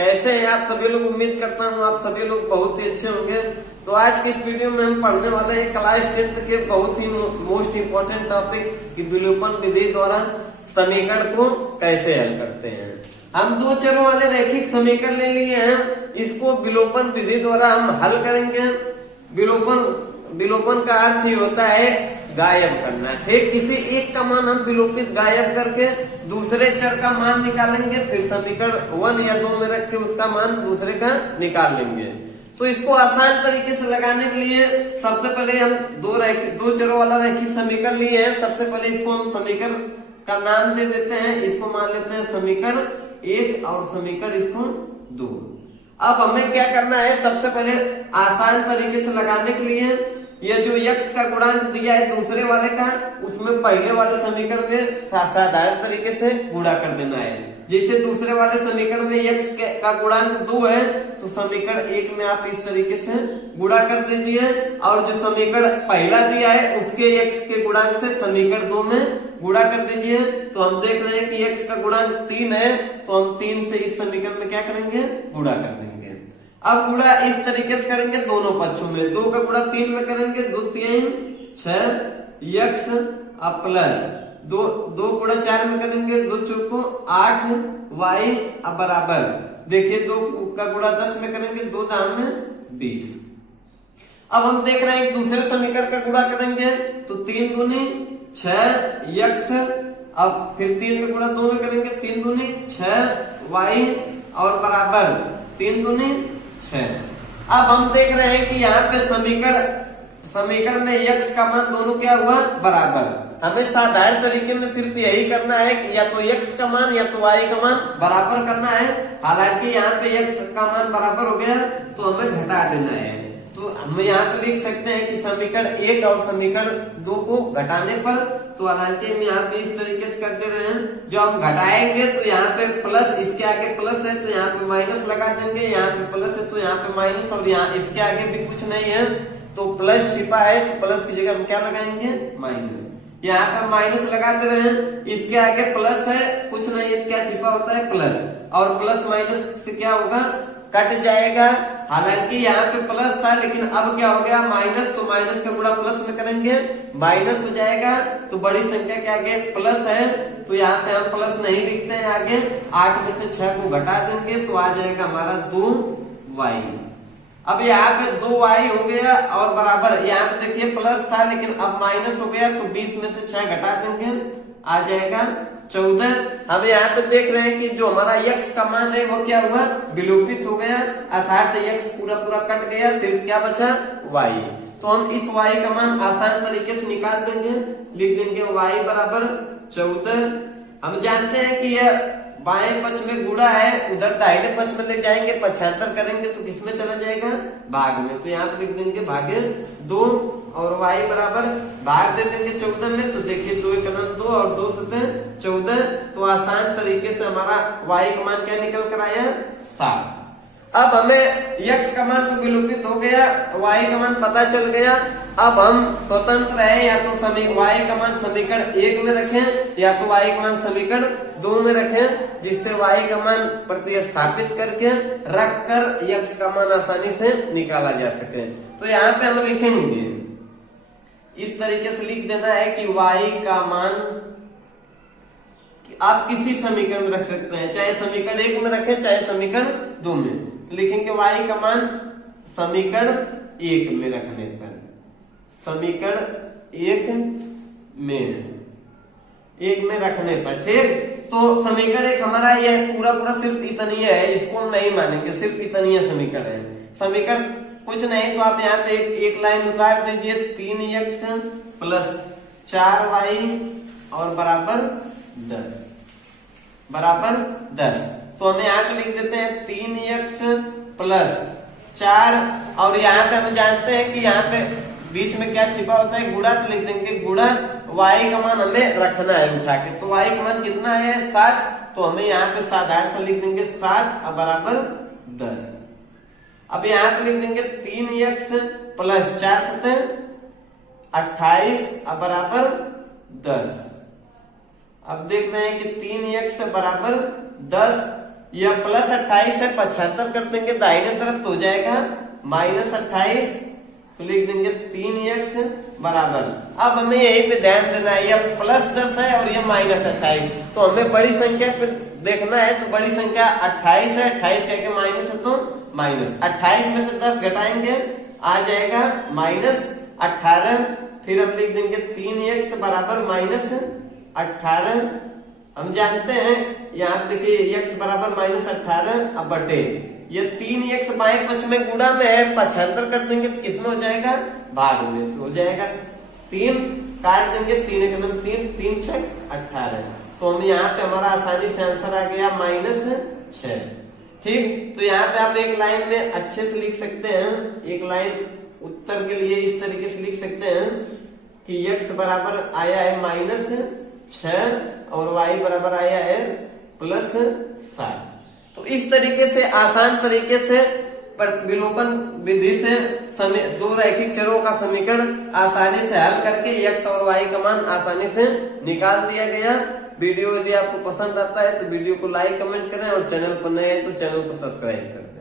कैसे हैं आप सभी लोग। उम्मीद करता हूँ आप सभी लोग बहुत ही अच्छे होंगे। तो आज की इस वीडियो में हम पढ़ने वाले हैं क्लास 10th के बहुत ही मोस्ट इम्पोर्टेंट टॉपिक कि विलोपन विधि द्वारा समीकरण को कैसे हल करते हैं। हम दो चरों वाले रैखिक समीकरण ले लिए हैं, इसको विलोपन विधि द्वारा हम हल करेंगे। विलोपन का अर्थ ही होता है गायब करना। ठीक, किसी एक का मान हम विलोपित गायब करके दूसरे चर का मान निकालेंगे, फिर समीकरण 1 या 2 में रख के उसका मान दूसरे का निकाल लेंगे। तो इसको आसान तरीके से लगाने के लिए सबसे पहले हम दो चरों वाला रैखिक समीकरण लिए हैं। सबसे पहले इसको हम समीकरण का नाम दे देते हैं, इसको मान लेते हैं समीकरण 1 और समीकरण इसको 2। अब हमें क्या करना है, सबसे पहले आसान तरीके से लगाने के लिए ये जो x का गुणांक दिया है दूसरे वाले का, उसमें पहले वाले समीकरण में साधारण तरीके से गुणा कर देना है। जैसे दूसरे वाले समीकरण में x का गुणांक 2 है तो समीकरण 1 में आप इस तरीके से गुणा कर दीजिए, और जो समीकरण पहला दिया है उसके x के गुणांक से समीकरण 2 में गुणा कर दीजिए। तो हम देख रहे हैं कि x का गुणांक 3 है, तो हम 3 से इस समीकरण में क्या करेंगे, गुणा कर देंगे। अब गुणा इस तरीके से करेंगे दोनों पक्षों में, 2 का गुणा 3 में करेंगे, 2 3 6 x अब प्लस 2 गुणा 4 में करेंगे, 2 चौको 8 y अब बराबर, देखिए 2 का गुणा 10 में करेंगे, 2 दाम में 20। अब हम देख रहे हैं एक दूसरे समीकरण का गुणा करेंगे तो 3 दूनी 6 x अब फिर 3 का गुणा 2 में करेंगे, 3 दूनी 6 y और बराबर 3 दूनी 6। अब हम देख रहे हैं कि यहाँ पे समीकरण में x का मान दोनों क्या हुआ, बराबर। हमें साधारण तरीके में सिर्फ यही करना है कि या तो x का मान या तो y का मान बराबर करना है। हालांकि यहाँ पे x का मान बराबर हो गया तो हमें घटा देना है। तो हम यहाँ पे लिख सकते हैं कि समीकरण 1 और समीकरण 2 को घटाने पर, तो हालांकि हम यहाँ पे इस तरीके से कर दे रहे हैं, जो हम घटाएंगे तो यहाँ पे प्लस, इसके आगे प्लस है तो यहाँ पे माइनस लगा देंगे, यहाँ पे प्लस है तो यहाँ पे माइनस, और यहाँ इसके आगे भी कुछ नहीं है तो प्लस छिपा है तो प्लस की जगह हम क्या लगाएंगे, माइनस। यहाँ पे माइनस लगा दे रहे हैं, इसके आगे प्लस है, कुछ नहीं है, क्या छिपा होता है, प्लस, और प्लस माइनस से क्या होगा, कट जाएगा। हालांकि यहाँ पे प्लस था लेकिन अब क्या हो गया, माइनस, तो माइनस का गुणा प्लस में करेंगे, माइनस हो जाएगा। तो बड़ी संख्या के आगे प्लस है तो यहाँ पे हम प्लस नहीं लिखते हैं, आगे 8 में से 6 को घटा देंगे तो आ जाएगा हमारा 2y। अब यहाँ पे 2y हो गया और बराबर, यहाँ पे देखिए प्लस था लेकिन अब माइनस हो गया तो 20 में से 6 घटा देंगे, आ जाएगा 14। हम यहाँ पे देख रहे हैं कि जो हमारा x का मान है वो क्या हुआ, विलोपित हो गया, अर्थात x पूरा कट गया, सिर्फ क्या बचा, y। तो हम इस y का मान आसान तरीके से निकाल देंगे, लिख देंगे y बराबर 14। हम जानते हैं कि यह बाएं पक्ष में गुणा है, उधर दाहिने पक्ष में ले जाएंगे, पक्षांतर करेंगे तो किसमें चला जाएगा, भाग में। तो यहाँ पे लिख देंगे भागे 2 और y बराबर भाग दे देंगे 14 में, तो देखिए 2 1 2 और 2 7 14। तो आसान तरीके से हमारा y का मान क्या निकल कर आया, 7। अब हमें x का मान तो विलोपित हो गया, y का मान पता चल गया। अब हम स्वतंत्र है, या तो y का मान समीकरण 1 में रखें या तो y का मान समीकरण 2 में रखें, जिससे y का मान प्रतिस्थापित करके रख कर x का मान आसानी से निकाला जा सके। तो यहाँ पे हम लिखेंगे, इस तरीके से लिख देना है कि y का मान आप किसी समीकरण में रख सकते हैं, चाहे समीकरण 1 में रखें चाहे समीकरण 2 में। तो लिखेंगे y का मान समीकरण 1 में रखने पर, समीकरण 1 में रखने पर, ठीक। तो समीकरण 1 हमारा ये पूरा सिर्फ इतनी है, इसको हम नहीं मानेंगे, सिर्फ इतनी है समीकरण है। समीकरण कुछ नहीं तो आप यहाँ पे एक लाइन उतार दीजिए, 3x प्लस 4y और बराबर 10। तो हमें यहाँ पे लिख देते हैं 3x प्लस 4, और यहाँ पे हम जानते हैं कि यहाँ पे बीच में क्या छिपा होता है, गुणा, तो लिख देंगे गुणा y का मान हमें रखना है उठा के। तो y का मान कितना है, 7, तो हमें यहाँ पे साधारण से लिख देंगे 7 अब बराबर 10। अब यहाँ पे लिख देंगे 3x प्लस 4 7 28 अब बराबर 10। अब देख रहे हैं कि 3x बराबर 10 यह प्लस 28 है, 75 कर देंगे दाहिने तरफ तो हो जाएगा माइनस 28, तो लिख देंगे 3x बराबर। अब हमें यही पे ध्यान देना है, यह प्लस 10 है और यह माइनस 28, तो हमें बड़ी संख्या पे देखना है, तो बड़ी संख्या 28 है, 28 कह के माइनस है तो माइनस 28 में से 10 घटाएंगे आ जाएगा माइनस 18, फिर हम लिख देंगे 3x बराबर माइनस 18। हम जानते हैं यहाँ देखिए x बराबर माइनस 18 अब बटे ये 3x बाएं पक्ष में गुणा में है, 75 कर देंगे तो किसमें हो जाएगा भाग में, तो हो जाएगा 3 काट देंगे 3 एक नंबर 3, 3 6 18, तो हम यहाँ पे हमारा आसानी से आंसर आ गया -6। ठीक, तो यहाँ पे आप एक लाइन में अच्छे से लिख सकते हैं, एक लाइन उत्तर के लिए इस तरीके से लिख सकते हैं कि x बराबर आया है -6 और y बराबर आया है +7। तो इस तरीके से आसान तरीके से विलोपन विधि से दो रैखिक चरों का समीकरण आसानी से हल करके x और y का मान आसानी से निकाल दिया गया। वीडियो यदि आपको पसंद आता है तो वीडियो को लाइक कमेंट करें और चैनल पर नए हैं तो चैनल को सब्सक्राइब करें।